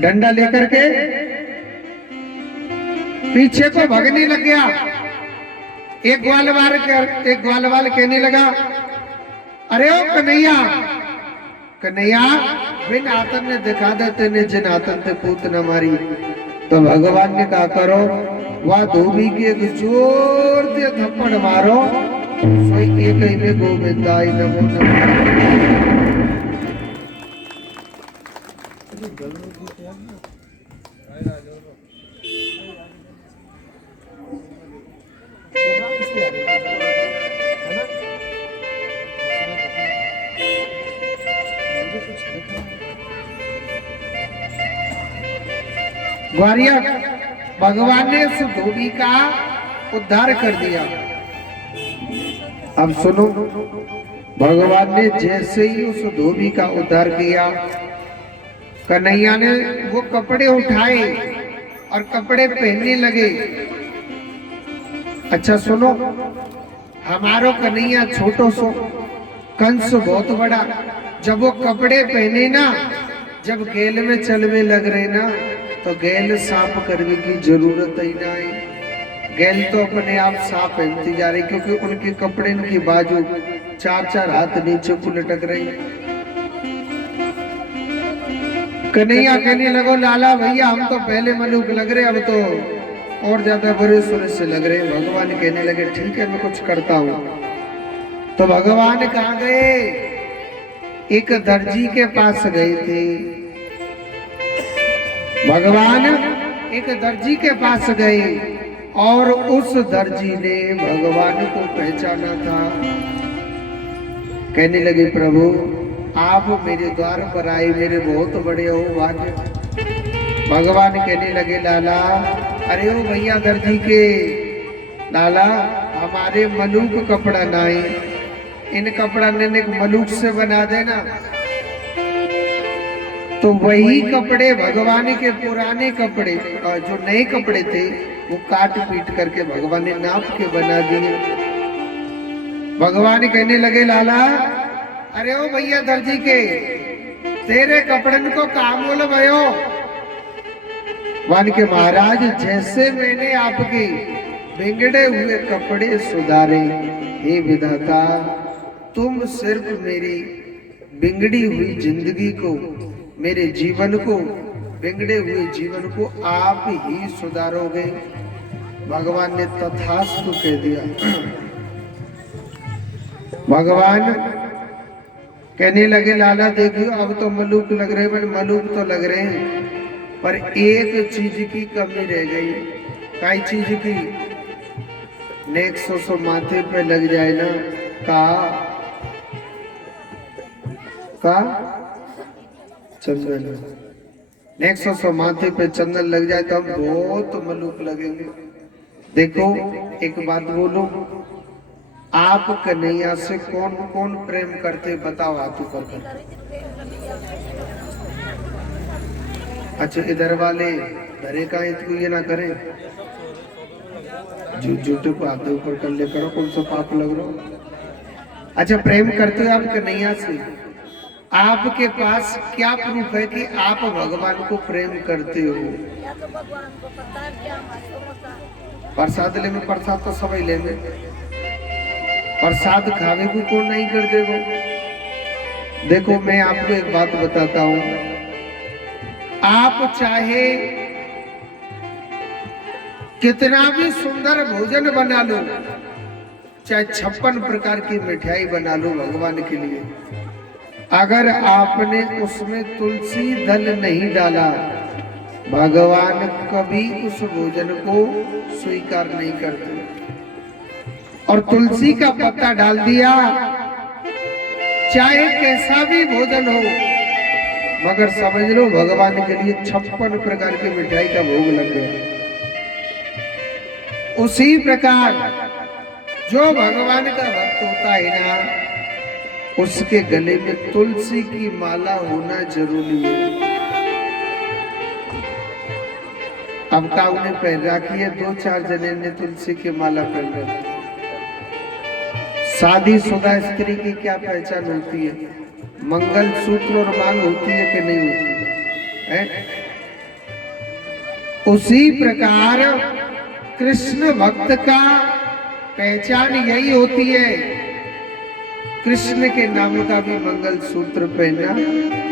डंडा लेकर के पीछे को भगने लग गया। एक ग्वालवाल कहने लगा अरे ओ कन्हैया, कन्हैया बिन आतन ने दिखा देते ने जिन आतन से पूत न मारी। तो भगवान ने कहा करो वह धोबी के एक जोर से थप्पड़ मारो, सोई एक ही में गोविंदाई नमो नमः। ग्वारिया भगवान ने उस धोबी का उद्धार कर दिया। अब सुनो, भगवान ने जैसे ही उस धोबी का उद्धार किया, कन्हैया ने वो कपड़े उठाए और कपड़े पहनने लगे। अच्छा सुनो, हमारो कन्हैया छोटो सो, कंस बहुत बड़ा। जब वो कपड़े पहने ना, जब गेल में चलवे लग रहे ना, तो गैल साफ करने की जरूरत ही ना है। गैल तो अपने आप साफ पहनती जा रही, क्योंकि उनके कपड़े की बाजू 4-4 हाथ नीचे को लटक रही। कन्हैया कहने लगो लाला भैया हम तो पहले मलूक लग रहे, अब तो और ज्यादा बड़े सुर से लग रहे। भगवान कहने लगे ठीक है मैं कुछ करता हूं। तो भगवान कहाँ गए? एक दर्जी के पास गए थे। भगवान एक दर्जी के पास गए और उस दर्जी ने भगवान को पहचाना था। कहने लगे प्रभु आप मेरे द्वार पर आए, मेरे बहुत बड़े हो भाग्य। भगवान कहने लगे लाला, अरे ओ भैया दर्जी के लाला, हमारे मलूक कपड़ा नाई, इन कपड़ा ने मलूक से बना देना। तो वही कपड़े भगवान के पुराने कपड़े, जो नए कपड़े थे, वो काट पीट करके भगवान ने नाप के बना दिए। भगवान कहने लगे लाला, अरे ओ भैया दर्जी के, तेरे कपड़न को काम बोल भयो। वन के महाराज, जैसे मैंने आपके बिगड़े हुए कपड़े सुधारे, हे विधाता, तुम सिर्फ मेरी बिगड़ी हुई जिंदगी को, मेरे जीवन को, बिगड़े हुए जीवन को आप ही सुधारोगे। भगवान ने तथास्तु कह दिया। भगवान कहने लगे लाला देखियो, अब तो मलूक लग रहे हैं, मलूक तो लग रहे हैं, पर एक चीज की कमी रह गई। कई चीज की? नेक्सो माथे पे लग जाए ना, का चंदन, नेक्सो माथे पे चंदन लग जाए तो हम बहुत मलूक लगेंगे। देखो एक बात बोलो, आप कन्हैया से कौन कौन प्रेम करते बताओ हाथ ऊपर कर। अच्छा इधर वाले धरे का इसको ये ना करें, झूठे को हाथ ऊपर कर ले करो, कौन सा पाप लग रहा। अच्छा प्रेम करते हो आप कन्हैया से, आपके पास क्या प्रूफ है कि आप भगवान को प्रेम करते हो? प्रसाद ले में, प्रसाद तो सभी ले में, प्रसाद खावे को कौन नहीं कर देगा। देखो मैं आपको एक बात बताता हूं, आप चाहे कितना भी सुंदर भोजन बना लो, चाहे 56 प्रकार की मिठाई बना लो भगवान के लिए, अगर आपने उसमें तुलसी दल नहीं डाला, भगवान कभी उस भोजन को स्वीकार नहीं करते। और तुलसी का पत्ता डाल दिया, चाहे कैसा भी भोजन हो, मगर समझ लो भगवान के लिए 56 प्रकार की मिठाई का भोग लग गया। उसी प्रकार जो भगवान का भक्त होता है ना, उसके गले में तुलसी की माला होना जरूरी है। अब का उन्हें पहन रखी है, 2-4 जने ने तुलसी की माला पहन रखी। शादीशुदा स्त्री की क्या पहचान होती है? मंगल सूत्र और मांग होती है कि नहीं होती है? उसी प्रकार कृष्ण भक्त का पहचान यही होती है, कृष्ण के नाम का भी मंगल सूत्र पहनना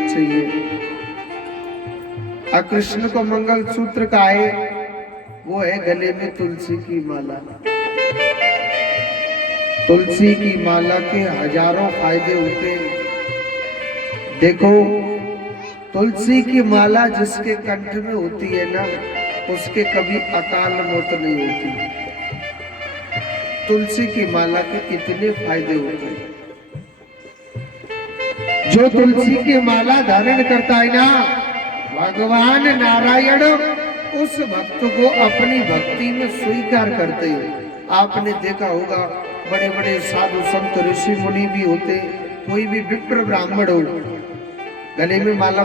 चाहिए। और कृष्ण को मंगल सूत्र का है, वो है गले में तुलसी की माला। तुलसी की माला के हजारों फायदे होते हैं। देखो तुलसी की माला जिसके कंठ में होती है ना, उसके कभी अकाल मौत नहीं होती। तुलसी की माला के इतने फायदे होते हैं। जो तुलसी की माला धारण करता है ना, भगवान नारायण उस भक्त को अपनी भक्ति में स्वीकार करते हैं। आपने देखा होगा बड़े बड़े साधु संत ऋषि मुनि भी होते, कोई भी विप्र ब्राह्मण हो, गले में माला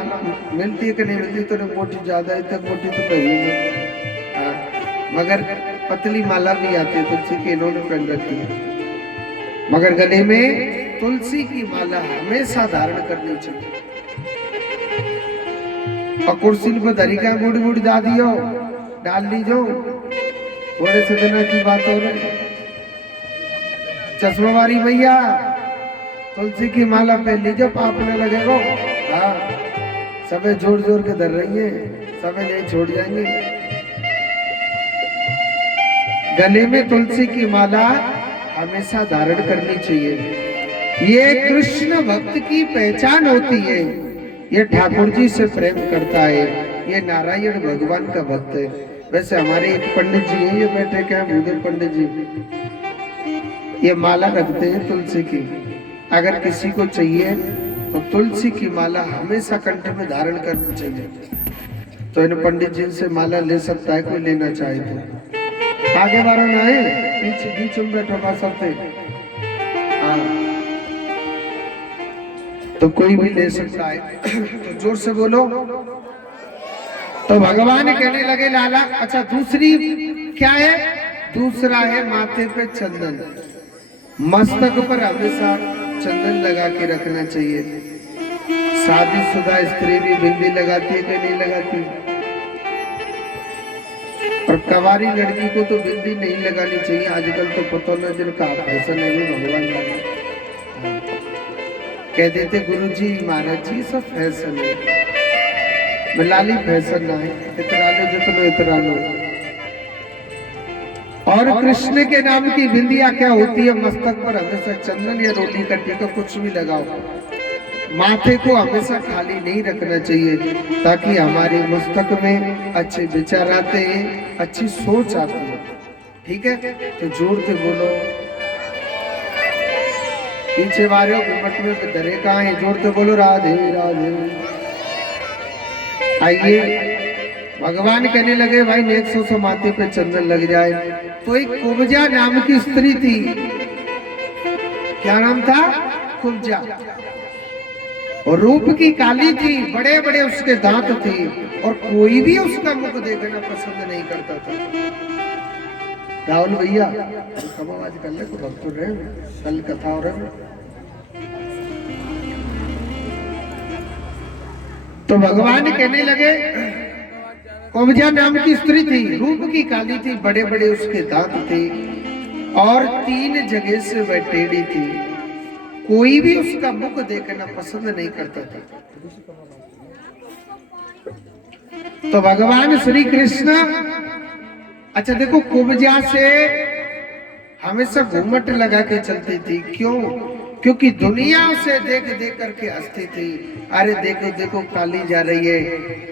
मिलती है कि नहीं मिलती? तो मोटी ज्यादा है, तक मोटी तो पहली मगर पतली माला भी आती है, तुलसी की इन्होंने पहन रखी है। मगर गले में तुलसी की माला हमेशा धारण करनी चाहिए। और कुर्सी पर धरी का बूढ़ी बूढ़ी दादी हो डाल लीजो, थोड़े से दिनों की बात हो रही। चश्मा वाली भैया तुलसी की माला पहन लीजिए, पाप न लगेगा। हाँ सबे जोर जोर के धर रही है, सबे नहीं छोड़ जाएंगे। गले में तुलसी की माला हमेशा धारण करनी चाहिए। ये कृष्ण भक्त की पहचान होती है। ये ठाकुर जी से प्रेम करता है, ये नारायण भगवान का भक्त है। वैसे हमारे एक पंडित जी हैं, ये बैठे क्या भूदेव पंडित जी, ये माला रखते हैं तुलसी की। अगर किसी को चाहिए तो तुलसी की माला हमेशा कंठ में धारण करनी चाहिए। तो इन पंडित जी से माला ले सकता है कोई लेना चाहे तो। आगे बार ना है, पीछे बीच में बैठो पा सकते। हाँ, तो कोई भी ले सकता है। तो जोर से बोलो। तो भगवान कहने लगे लाला, अच्छा दूसरी क्या है? दूसरा है माथे पे चंदन, मस्तक पर हमेशा चंदन लगा के रखना चाहिए। शादीशुदा स्त्री भी बिंदी लगाती है कि नहीं लगाती? और कवारी लड़की को तो बिंदी नहीं लगानी चाहिए। आजकल तो पता न जिनका फैशन है भी भगवान वाला कह देते गुरुजी महाराज जी सब फैशन है, बिलाली फैशन ना है, इतरा लो जितना इतरा लो। और कृष्ण के नाम की बिंदिया क्या होती है? मस्तक पर हमेशा चंदन या रोटी का टीका कुछ भी लगाओ। माथे को हमेशा खाली नहीं रखना चाहिए ताकि हमारे मस्तक में अच्छे विचार आते हैं, अच्छी सोच आती है। ठीक है, तो जोर से बोलो। पीछे वाले घूमट में डरे कहाँ है? जोर से बोलो राधे राधे। आइए, भगवान कहने लगे भाई नेक सो माथे पे चंदन लग जाए। तो एक कुब्जा नाम की स्त्री थी। क्या नाम था? कुब्जा। और रूप की काली थी, बड़े बड़े उसके दांत थे और कोई भी उसका मुख देखना पसंद नहीं करता था। राहुल भैया कब आवाज कर ले, तो भक्त रहे कल कथा हो रहे। तो भगवान कहने लगे कुब्जा नाम की स्त्री थी, रूप की काली थी, बड़े बड़े उसके दांत थे और 3 जगह से वह टेढ़ी थी। कोई भी उसका मुख देखना पसंद नहीं करता था। तो भगवान श्री कृष्ण, अच्छा देखो, कुब्जा से हमेशा घूमट लगा के चलती थी। क्यों? क्योंकि दुनिया उसे देख देख करके हंसती थी। अरे देखो देखो काली जा रही है,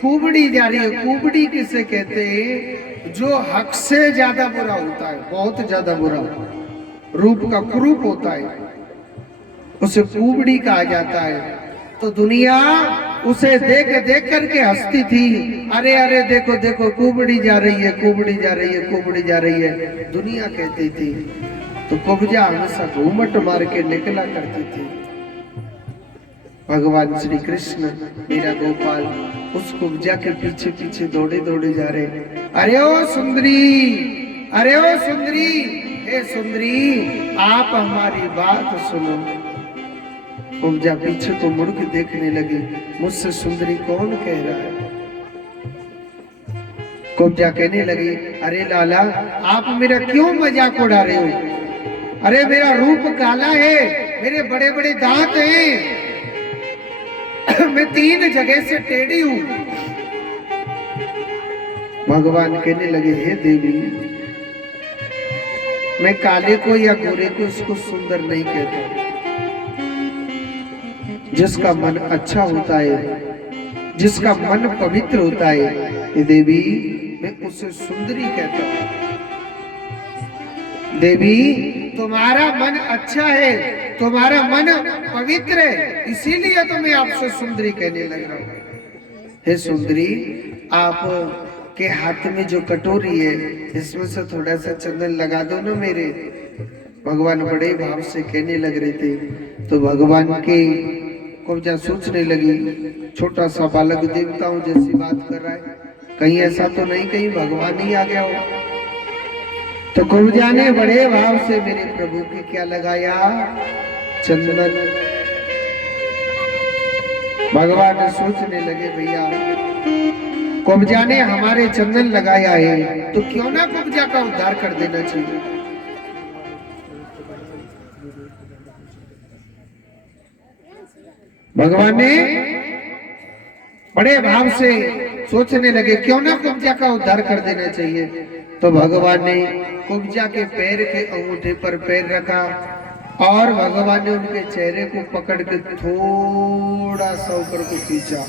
कुबड़ी जा रही है। कुबड़ी किसे कहते हैं? जो हक से ज्यादा बुरा होता है, बहुत ज्यादा बुरा, रूप का कुरूप होता है, उसे कुबड़ी कहा जाता है। तो दुनिया उसे देख देख करके हंसती थी। अरे अरे देखो देखो कुबड़ी जा रही है, कुबड़ी जा रही है, कुबड़ी जा रही है, दुनिया कहती थी। तो कुब्जा हमेशा घूमट मार के निकला करती थी। भगवान श्री कृष्ण मेरा गोपाल उस कुब्जा के पीछे पीछे दौड़े दौड़े जा रहे। अरे ओ सुंदरी, अरे ओ सुंदरी, हे सुंदरी, आप हमारी बात सुनो। कुब्जा पीछे को मुड़ के देखने लगी, मुझसे सुंदरी कौन कह रहा है? कुब्जा कहने लगी, अरे लाला आप मेरा क्यों मजाक उड़ा रहे हो? अरे मेरा रूप काला है, मेरे बड़े बड़े दांत हैं, मैं 3 जगह से टेढ़ी हूं। भगवान कहने लगे, हे देवी, मैं काले को या गोरे को इसको सुंदर नहीं कहता। जिसका मन अच्छा होता है, जिसका मन पवित्र होता है, ये देवी मैं उसे सुंदरी कहता हूं। देवी तुम्हारा मन अच्छा है, तुम्हारा मन पवित्र है, इसीलिए तो मैं आपसे सुंदरी कहने लग रहा हूं। हे सुंदरी, आप के हाथ में जो कटोरी है इसमें से थोड़ा सा चंदन लगा दो ना मेरे। भगवान बड़े भाव से कहने लग रहे थे। तो भगवान के कुब्जा सोचने लगी, छोटा सा बालक देवताओं जैसी बात कर रहा है, कहीं ऐसा तो नहीं कहीं भगवान ही आ गया हो। तो कुब्जा ने बड़े भाव से मेरे प्रभु के क्या लगाया? चंदन। भगवान सोचने लगे, भैया कुब्जा ने हमारे चंदन लगाया है तो क्यों ना कुब्जा का उद्धार कर देना चाहिए। भगवान ने बड़े भाव से सोचने लगे, क्यों ना कुब्जा का उद्धार कर देना चाहिए। तो भगवान ने कुब्जा के पैर के अंगूठे पर पैर रखा और भगवान ने उनके चेहरे को पकड़ के थोड़ा सा ऊपर को खींचा।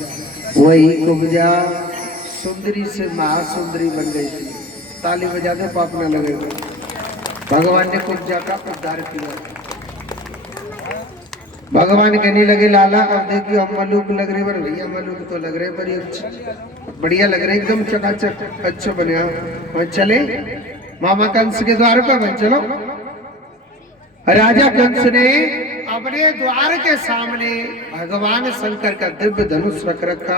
वही कुब्जा सुंदरी से महासुंदरी बन गई थी। ताली बजाने पाप न लगेगा। भगवान ने कुब्जा का उद्धार किया। भगवान कहने लगे लाला अब देखियो हम मलूक लग रहे पर भैया मलूक तो लग रहे पर ये बढ़िया लग रहे एकदम चकाचक अच्छे बने। और चले मामा कंस के द्वार पर बन चलो। राजा कंस ने अपने द्वार के सामने भगवान शंकर का दिव्य धनुष रख रखा,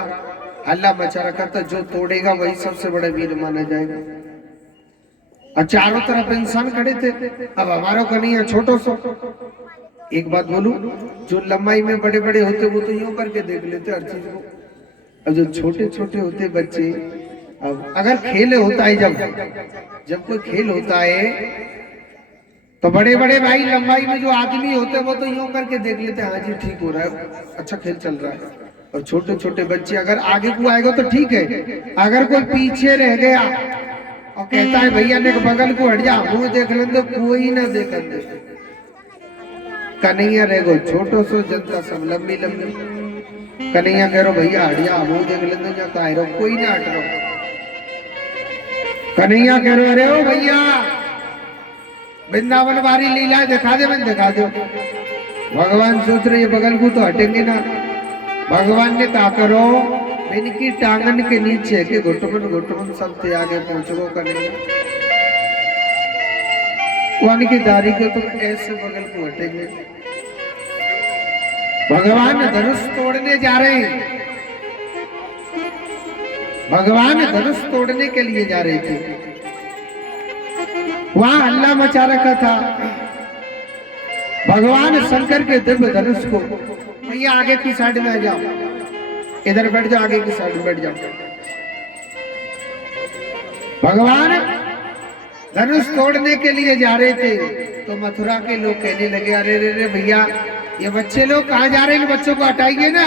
हल्ला मचा रखा था। जो तोड़ेगा वही सबसे बड़ा वीर माना जाएगा। और चारों तरफ इंसान खड़े थे। अब हमारा कन्हैया छोटो सो। एक बात बोलूं, जो लंबाई में बड़े बड़े होते वो तो यूं करके देख लेते हर चीज को। और जो छोटे छोटे होते बच्चे, अब अगर खेल होता है, जब कोई खेल होता है तो बड़े बड़े भाई लंबाई में जो आदमी होते वो तो यूं करके देख लेते, हाँ जी ठीक हो रहा है, अच्छा खेल चल रहा है। और छोटे छोटे बच्चे अगर आगे को आएगा तो ठीक है, अगर कोई पीछे रह गया और कहता है भैया ने बगल को हट जा, मुंह देख लें तो कोई ना देख दे। कन्हैया रह गो छोटो सो, जनता सब लंबी लंबी। कन्हैया कह रो भैया हट जा, मुंह देख लेते जा कह रो, कोई ना हट रो। कन्हैया कह रो अरे ओ भैया वृंदावन वाली लीला दिखा दे, मैंने दिखा दो। भगवान सोच रहे बगल को तो हटेंगे ना। भगवान ने कहा करो इनकी टांगन के नीचे के घुटमन घुटमन सबसे आगे पहुंचो कन्हैया, वन की दाढ़ी के तुम ऐसे बगल को हटेंगे। भगवान धनुष तोड़ने जा रहे हैं, भगवान धनुष तोड़ने के लिए जा रहे थे। वहां हल्ला मचा रखा था। भगवान शंकर के दिव्य धनुष को, भैया आगे की साइड में आ जाओ, इधर बैठ जाओ, आगे की साइड में बैठ जाओ। भगवान धनुष तोड़ने के लिए जा रहे थे तो मथुरा के लोग कहने लगे अरे रे रे भैया ये बच्चे लोग कहाँ जा रहे हैं, इन बच्चों को हटाइए ना।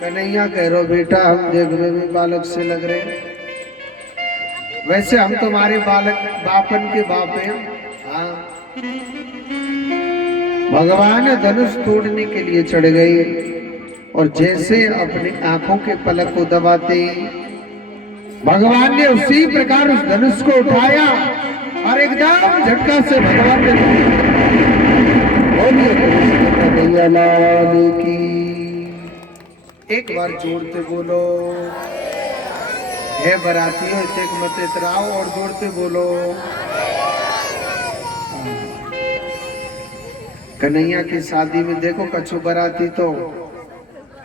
कन्हैया कह रो बेटा हम देखने में बालक से लग रहे हैं, वैसे हम तुम्हारे बालक बापन के बाप हैं। हाँ। भगवान धनुष तोड़ने के लिए चढ़ गए और जैसे अपनी आंखों के पलक को दबाते भगवान ने उसी प्रकार उस धनुष को उठाया और एकदम झटका से भगवान ने कन्हैया लाल की। एक बार जोड़ते बोलो हे बरातियों एक मत इतराओ, और जोड़ते बोलो। कन्हैया की शादी में देखो कछु बराती तो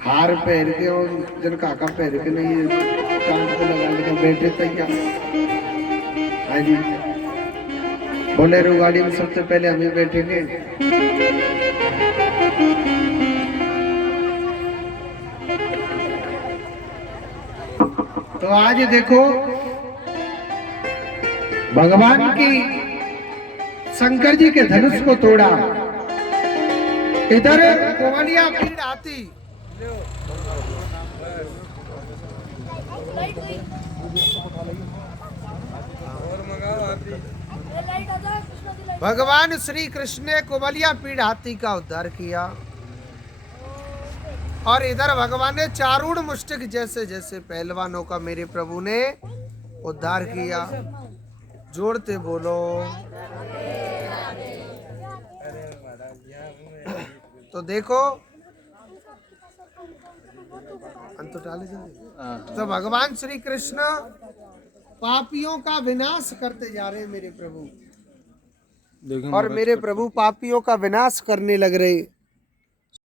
हार पहन के और जन काका पहन के नहीं कान को लगा के बैठे तैयार। हाँ जी, बोलेरो गाड़ी में सबसे पहले हम ही बैठेंगे। तो आज देखो भगवान की शंकर जी के धनुष को तोड़ा। इधर कोमलिया पीड़ आती, भगवान श्री कृष्ण ने कोमलिया पीड़ हाथी का उद्धार किया और इधर भगवान ने चारूण मुष्टिक जैसे जैसे पहलवानों का मेरे प्रभु ने उद्धार किया। जोड़ते बोलो। तो देखो तो भगवान श्री कृष्ण पापियों का विनाश करते जा रहे हैं मेरे प्रभु, और मेरे प्रभु पापियों का विनाश करने लग रहे।